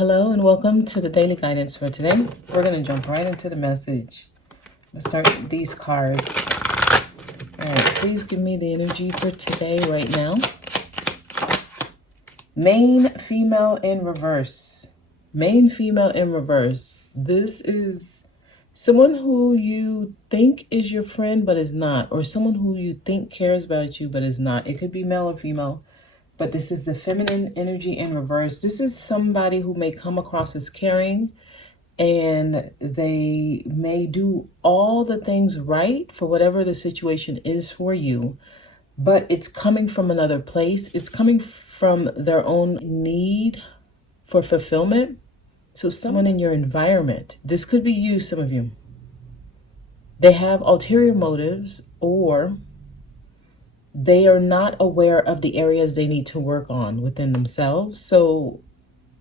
Hello and welcome to the daily guidance for today. We're going to jump right into the message. Let's start with these cards. All right, please give me the energy for today right now. Main female in reverse. Main female in reverse. This is someone who you think is your friend but is not, or someone who you think cares about you but is not. It could be male or female. But this is the feminine energy in reverse. This is somebody who may come across as caring, and they may do all the things right for whatever the situation is for you, but it's coming from another place. It's coming from their own need for fulfillment. So someone in your environment, this could be you, some of you, they have ulterior motives, or they are not aware of the areas they need to work on within themselves. So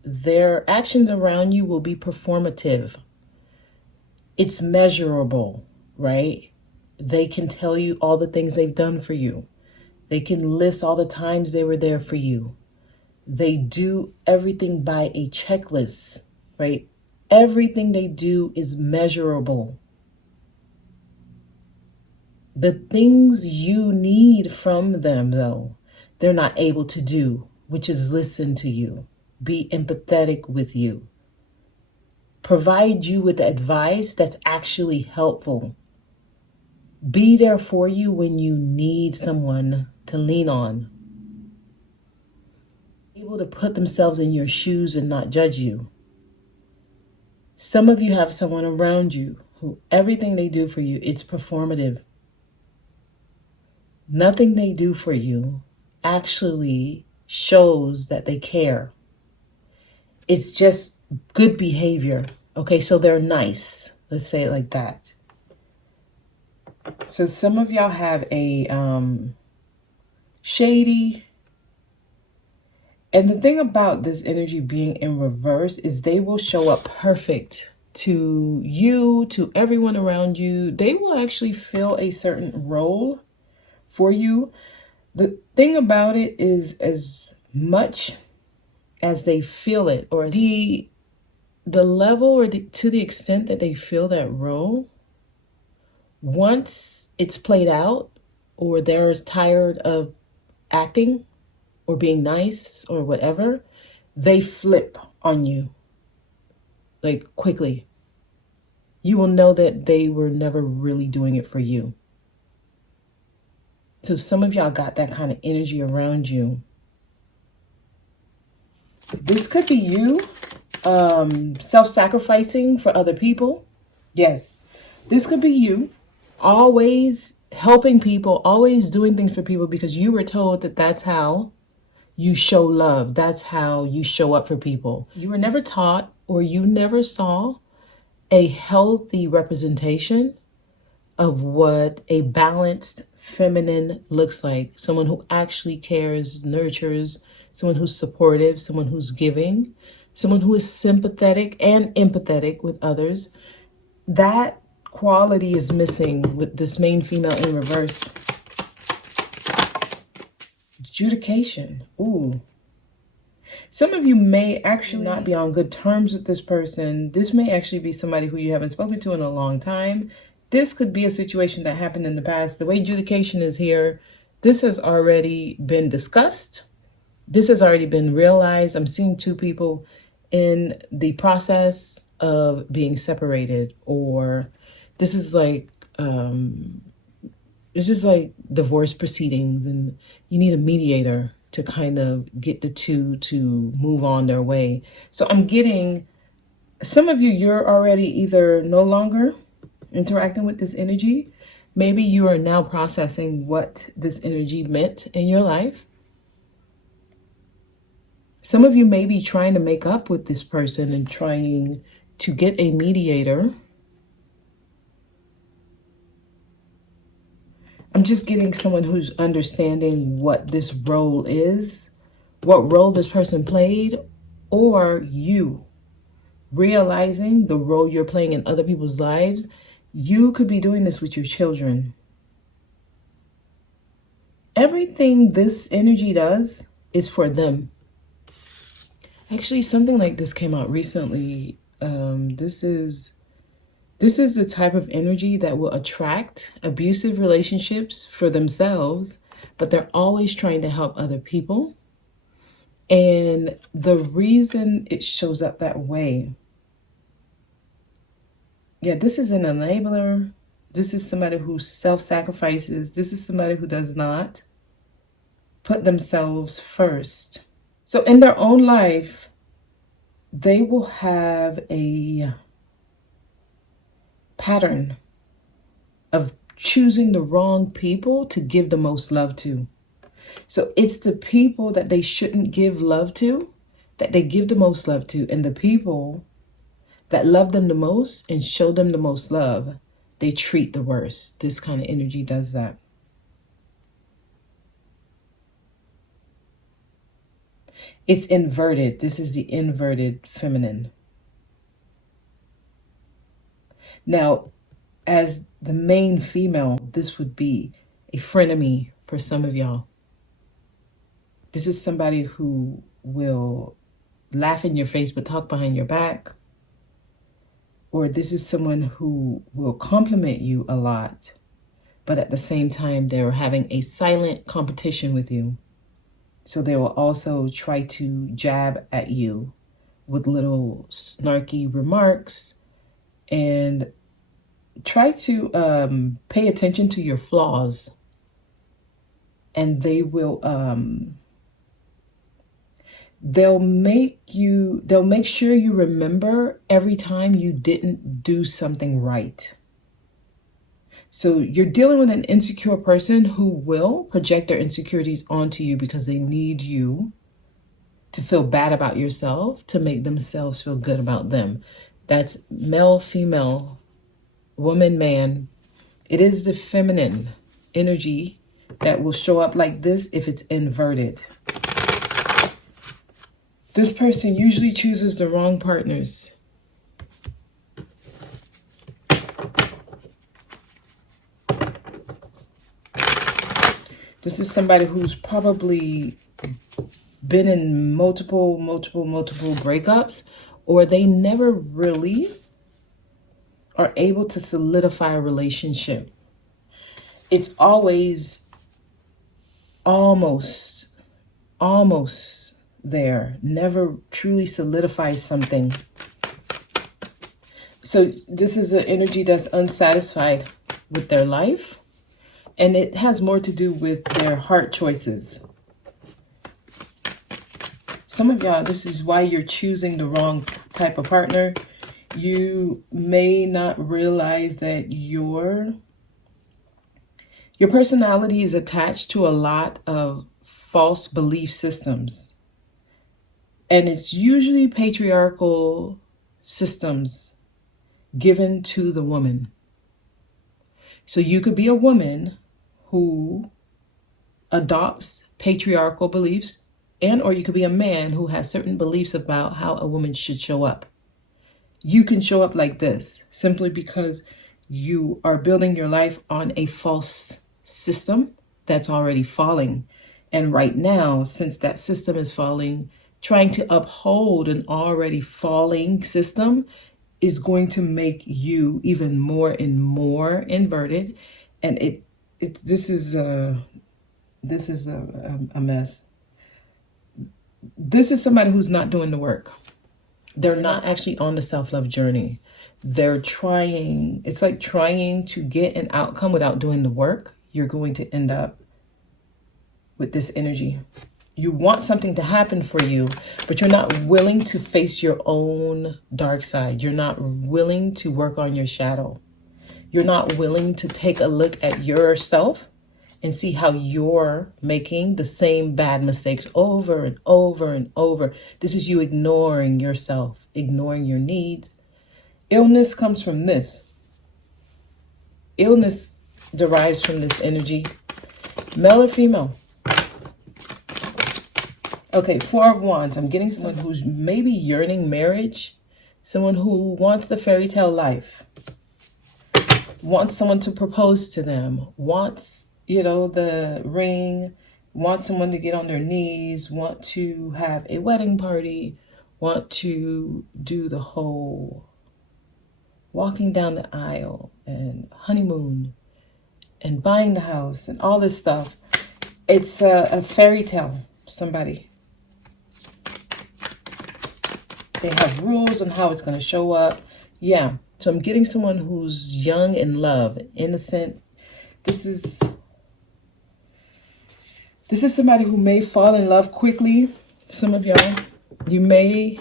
their actions around you will be performative. It's measurable, right? They can tell you all the things they've done for you. They can list all the times they were there for you. They do everything by a checklist, right? Everything they do is measurable. The things you need from them, though, they're not able to do, which is listen to you, be empathetic with you, provide you with advice that's actually helpful, be there for you when you need someone to lean on, able to put themselves in your shoes and not judge you. Some of you have someone around you who everything they do for you, it's performative. Nothing they do for you actually shows that they care. It's just good behavior. Okay, so they're nice. Let's say it like that. So some of y'all have a shady. And the thing about this energy being in reverse is they will show up perfect to you, to everyone around you. They will actually fill a certain role for you. The thing about it is, as much as they feel it, or the level, or to the extent that they feel that role, once it's played out, or they're tired of acting or being nice or whatever, they flip on you like quickly. You will know that they were never really doing it for you. So some of y'all got that kind of energy around you. This could be you self-sacrificing for other people. Yes, this could be you always helping people, always doing things for people because you were told that that's how you show love. That's how you show up for people. You were never taught, or you never saw a healthy representation of what a balanced feminine looks like. Someone who actually cares, nurtures, someone who's supportive, someone who's giving, someone who is sympathetic and empathetic with others. That quality is missing with this main female in reverse. Adjudication. Ooh. Some of you may actually not be on good terms with this person. This may actually be somebody who you haven't spoken to in a long time. This could be a situation that happened in the past. The way adjudication is here, this has already been discussed. This has already been realized. I'm seeing two people in the process of being separated, or this is like divorce proceedings, and you need a mediator to kind of get the two to move on their way. So I'm getting some of you, you're already either no longer interacting with this energy. Maybe you are now processing what this energy meant in your life. Some of you may be trying to make up with this person and trying to get a mediator. I'm just getting someone who's understanding what this role is, what role this person played, or you realizing the role you're playing in other people's lives. You could be doing this with your children. Everything this energy does is for them. Actually, something like this came out recently. This is the type of energy that will attract abusive relationships for themselves, but they're always trying to help other people. And the reason it shows up that way, yeah, this is an enabler. This is somebody who self-sacrifices. This is somebody who does not put themselves first. So in their own life, they will have a pattern of choosing the wrong people to give the most love to. So it's the people that they shouldn't give love to that they give the most love to. And the people that love them the most and show them the most love, they treat the worst. This kind of energy does that. It's inverted. This is the inverted feminine. Now, as the main female, this would be a frenemy for some of y'all. This is somebody who will laugh in your face but talk behind your back. Or this is someone who will compliment you a lot, but at the same time, they're having a silent competition with you. So they will also try to jab at you with little snarky remarks and try to pay attention to your flaws. And they will, they'll make sure you remember every time you didn't do something right. So you're dealing with an insecure person who will project their insecurities onto you because they need you to feel bad about yourself to make themselves feel good about them. That's male, female, woman, man. It is the feminine energy that will show up like this if it's inverted. This person usually chooses the wrong partners. This is somebody who's probably been in multiple breakups, or they never really are able to solidify a relationship. It's always almost there, never truly solidifies something. So this is an energy that's unsatisfied with their life. And it has more to do with their heart choices. Some of y'all, this is why you're choosing the wrong type of partner. You may not realize that your personality is attached to a lot of false belief systems. And it's usually patriarchal systems given to the woman. So you could be a woman who adopts patriarchal beliefs, and or you could be a man who has certain beliefs about how a woman should show up. You can show up like this simply because you are building your life on a false system that's already falling. And right now, since that system is falling, trying to uphold an already falling system is going to make you even more and more inverted. And this is a mess. This is somebody who's not doing the work. They're not actually on the self-love journey. They're trying, it's like trying to get an outcome without doing the work. You're going to end up with this energy. You want something to happen for you, but you're not willing to face your own dark side. You're not willing to work on your shadow. You're not willing to take a look at yourself and see how you're making the same bad mistakes over and over and over. This is you ignoring yourself, ignoring your needs. Illness comes from this. Illness derives from this energy. Male or female? Okay, Four of Wands. I'm getting someone who's maybe yearning marriage. Someone who wants the fairy tale life. Wants someone to propose to them. Wants, the ring. Wants someone to get on their knees. Want to have a wedding party. want to do the whole walking down the aisle and honeymoon and buying the house and all this stuff. It's a fairy tale, somebody. They have rules on how it's going to show up. Yeah. So I'm getting someone who's young in love, innocent. This is somebody who may fall in love quickly. Some of y'all, you may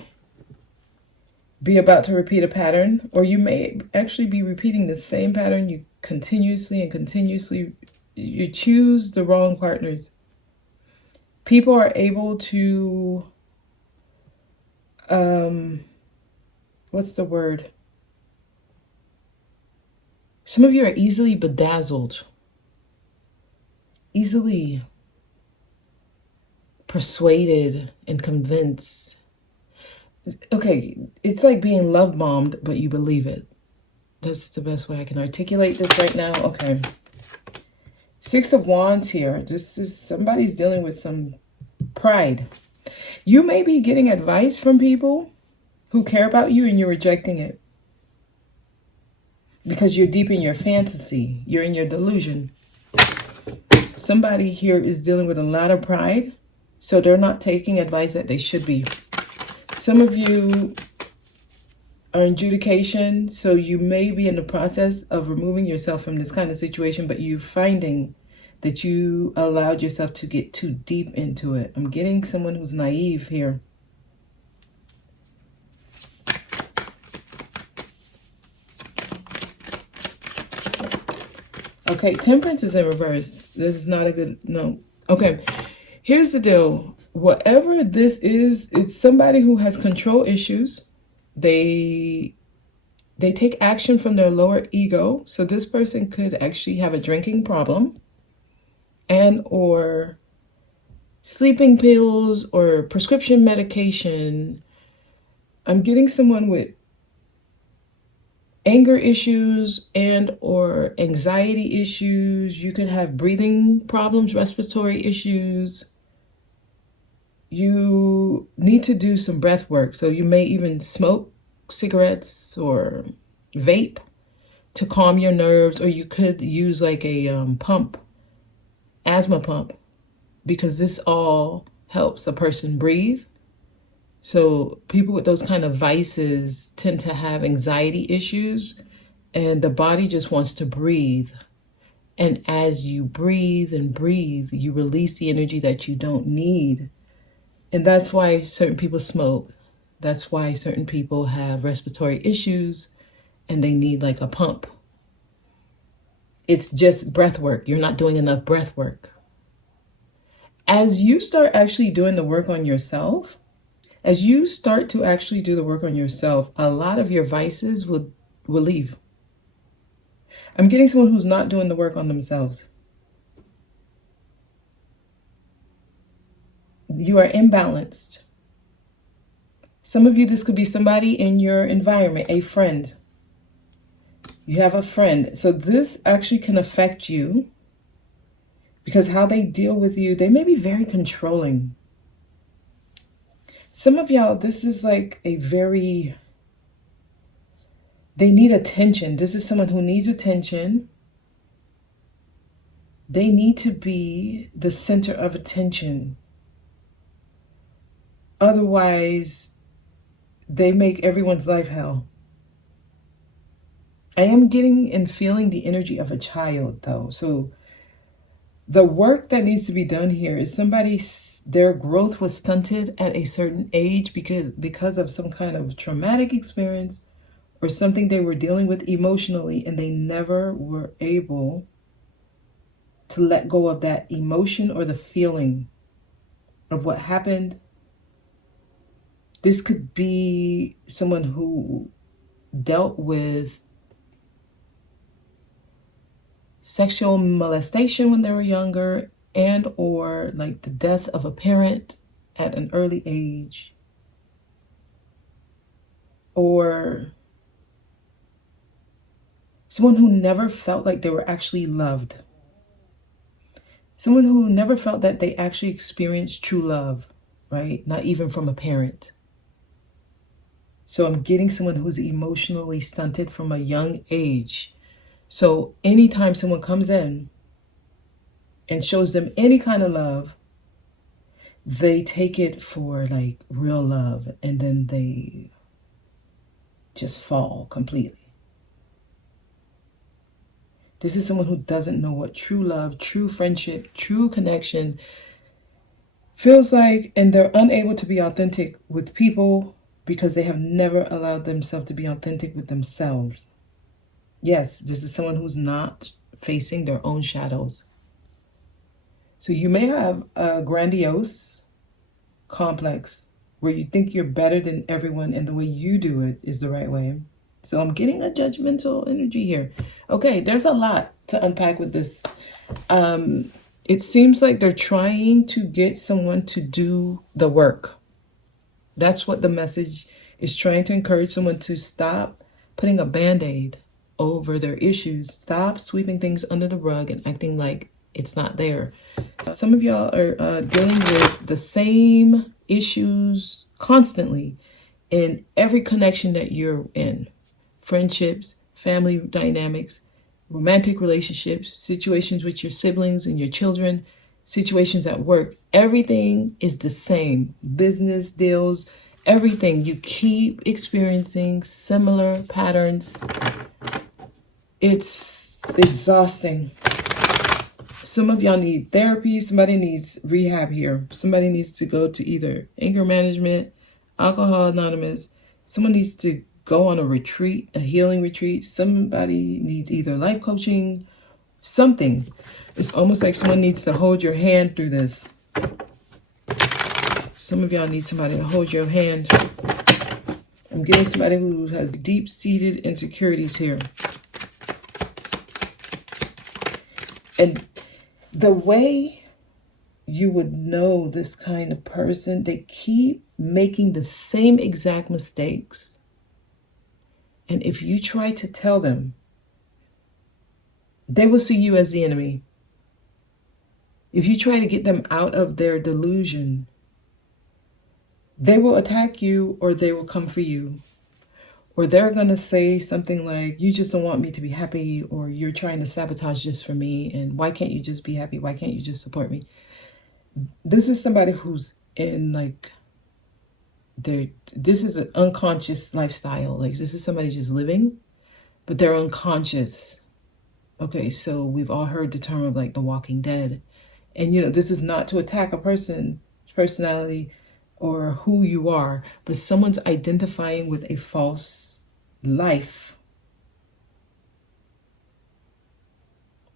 be about to repeat a pattern, or you may actually be repeating the same pattern. You continuously, you choose the wrong partners. People are able to, what's the word? Some of you are easily bedazzled, easily persuaded and convinced. Okay, it's like being love bombed, but you believe it. That's the best way I can articulate this right now. Okay. 6 of Wands here. This is somebody's dealing with some pride. You may be getting advice from people who care about you and you're rejecting it because you're deep in your fantasy. You're in your delusion. Somebody here is dealing with a lot of pride, so they're not taking advice that they should be. Some of you are in adjudication, so you may be in the process of removing yourself from this kind of situation, but you're finding that you allowed yourself to get too deep into it. I'm getting someone who's naive here. Okay, Temperance is in reverse. This is not a good, no. Okay, here's the deal. Whatever this is, it's somebody who has control issues. They take action from their lower ego. So this person could actually have a drinking problem and or sleeping pills or prescription medication. I'm getting someone with anger issues and or anxiety issues. You could have breathing problems, respiratory issues. You need to do some breath work. So you may even smoke cigarettes or vape to calm your nerves, or you could use like a pump, asthma pump, because this all helps a person breathe. So people with those kind of vices tend to have anxiety issues, and the body just wants to breathe. And as you breathe and breathe, you release the energy that you don't need. And that's why certain people smoke. That's why certain people have respiratory issues and they need like a pump. It's just breath work. You're not doing enough breath work. As you start actually doing the work on yourself, a lot of your vices will leave. I'm getting someone who's not doing the work on themselves. You are imbalanced. Some of you, this could be somebody in your environment, a friend. You have a friend. So this actually can affect you because how they deal with you, they may be very controlling. Some of y'all, this is like they need attention. This is someone who needs attention. They need to be the center of attention. Otherwise, they make everyone's life hell. I am getting and feeling the energy of a child, though. So the work that needs to be done here is their growth was stunted at a certain age because of some kind of traumatic experience or something they were dealing with emotionally, and they never were able to let go of that emotion or the feeling of what happened. This could be someone who dealt with sexual molestation when they were younger, and or like the death of a parent at an early age, or someone who never felt like they were actually loved. Someone who never felt that they actually experienced true love, right? Not even from a parent. So I'm getting someone who's emotionally stunted from a young age. So anytime someone comes in and shows them any kind of love, they take it for like real love, and then they just fall completely. This is someone who doesn't know what true love, true friendship, true connection feels like, and they're unable to be authentic with people because they have never allowed themselves to be authentic with themselves. Yes, this is someone who's not facing their own shadows. So you may have a grandiose complex where you think you're better than everyone and the way you do it is the right way. So I'm getting a judgmental energy here. Okay, there's a lot to unpack with this. It seems like they're trying to get someone to do the work. That's what the message is, trying to encourage someone to stop putting a band-aid over their issues. Stop sweeping things under the rug and acting like it's not there. Some of y'all are dealing with the same issues constantly in every connection that you're in. Friendships, family dynamics, romantic relationships, situations with your siblings and your children, situations at work. Everything is the same. Business deals, everything. You keep experiencing similar patterns. It's exhausting. Some of y'all need therapy. Somebody needs rehab here. Somebody needs to go to either anger management, Alcohol Anonymous. Someone needs to go on a retreat, a healing retreat. Somebody needs either life coaching, something. It's almost like someone needs to hold your hand through this. Some of y'all need somebody to hold your hand. I'm getting somebody who has deep-seated insecurities here. And the way you would know this kind of person, they keep making the same exact mistakes. And if you try to tell them, they will see you as the enemy. If you try to get them out of their delusion, they will attack you, or they will come for you. Or they're going to say something like, you just don't want me to be happy, or you're trying to sabotage just for me, and why can't you just be happy? Why can't you just support me? This is somebody who's in like, this is an unconscious lifestyle. Like, this is somebody just living, but they're unconscious. Okay, so we've all heard the term of like The Walking Dead. And this is not to attack a person's personality or who you are, but someone's identifying with a false life.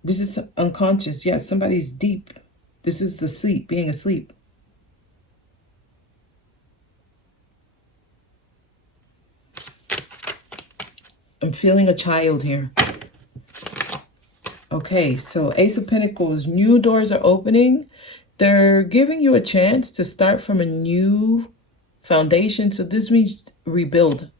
This is unconscious. Yeah, somebody's deep. This is asleep, being asleep. I'm feeling a child here. Okay, so Ace of Pentacles, new doors are opening. They're giving you a chance to start from a new foundation. So this means rebuild.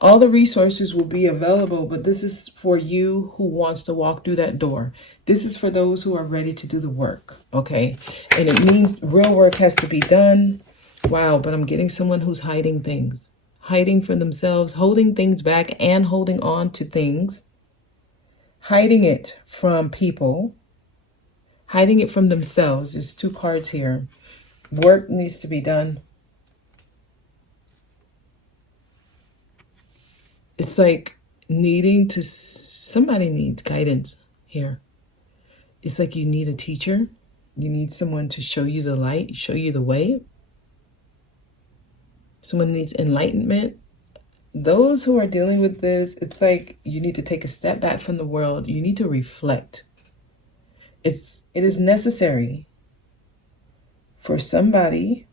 All the resources will be available, but this is for you who wants to walk through that door. This is for those who are ready to do the work, okay? And it means real work has to be done. Wow, but I'm getting someone who's hiding things. Hiding from themselves, holding things back and holding on to things. Hiding it from people. Hiding it from themselves. There's two cards here. Work needs to be done. It's like somebody needs guidance here. It's like you need a teacher. You need someone to show you the light, show you the way. Someone needs enlightenment. Those who are dealing with this, it's like you need to take a step back from the world. You need to reflect. It is necessary for somebody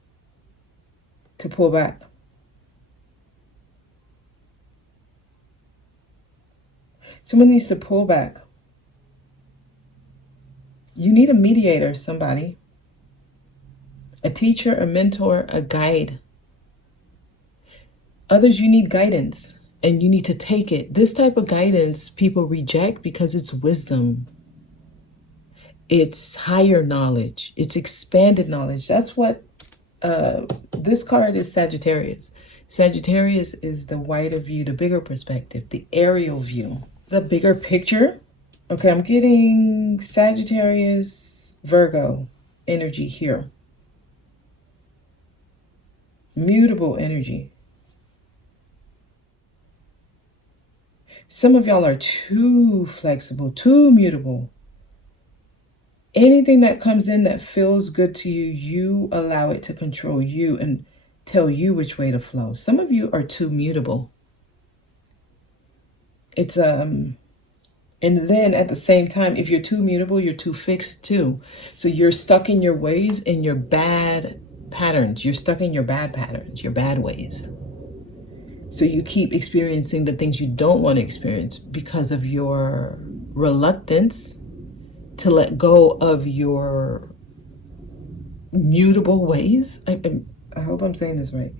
to pull back. Someone needs to pull back. You need a mediator, somebody. A teacher, a mentor, a guide. Others, you need guidance, and you need to take it. This type of guidance people reject because it's wisdom. It's higher knowledge. It's expanded knowledge. That's what This card is Sagittarius. Sagittarius is the wider view, the bigger perspective, the aerial view, the bigger picture. Okay, I'm getting Sagittarius, Virgo energy here. Mutable energy. Some of y'all are too flexible, too mutable. Anything that comes in that feels good to you, you allow it to control you and tell you which way to flow. Some of you are too mutable. It's and then at the same time, if you're too mutable, you're too fixed too. So you're stuck in your ways, in your bad patterns. You're stuck in your bad patterns, your bad ways. So you keep experiencing the things you don't want to experience because of your reluctance to let go of your mutable ways. I hope I'm saying this right.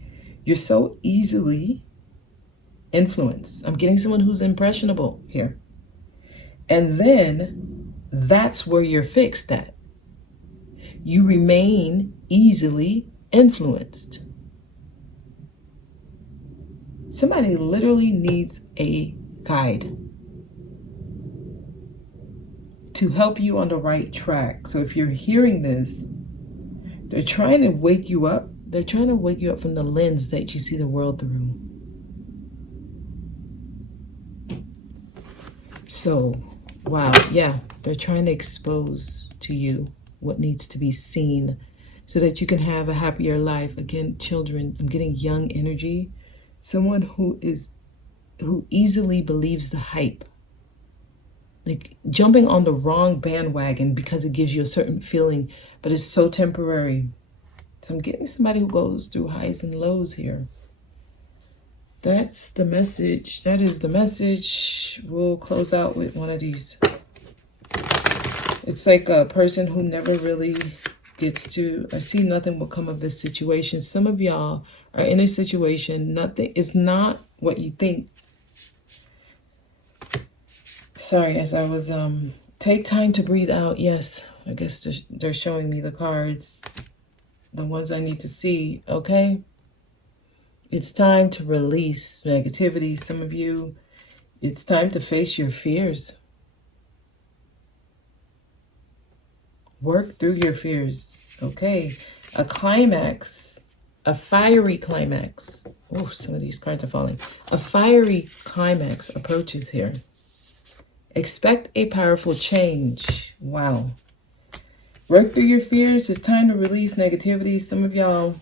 You're so easily influenced. I'm getting someone who's impressionable here. And then that's where you're fixed at. You remain easily influenced. Somebody literally needs a guide to help you on the right track. So if you're hearing this, they're trying to wake you up. They're trying to wake you up from the lens that you see the world through. So, wow, yeah, they're trying to expose to you what needs to be seen so that you can have a happier life. Again, children, I'm getting young energy. Someone who easily believes the hype. Like jumping on the wrong bandwagon because it gives you a certain feeling, but it's so temporary. So I'm getting somebody who goes through highs and lows here. That's the message. That is the message. We'll close out with one of these. It's like a person who never really gets to, I see nothing will come of this situation. Some of y'all are in a situation, nothing is not what you think. Sorry, as I was, take time to breathe out. Yes, I guess they're showing me the cards, the ones I need to see, okay? It's time to release negativity. Some of you, it's time to face your fears. Work through your fears, okay? A climax, a fiery climax. Oh, some of these cards are falling. A fiery climax approaches here. Expect a powerful change. Wow. Work through your fears. It's time to release negativity. Some of y'all,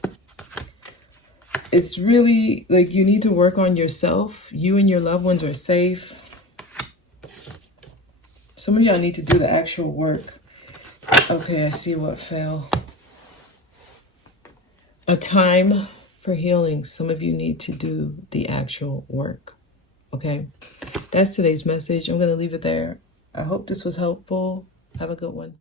it's really like you need to work on yourself. You and your loved ones are safe. Some of y'all need to do the actual work. Okay, I see what fell. A time for healing. Some of you need to do the actual work. Okay, that's today's message. I'm going to leave it there. I hope this was helpful. Have a good one.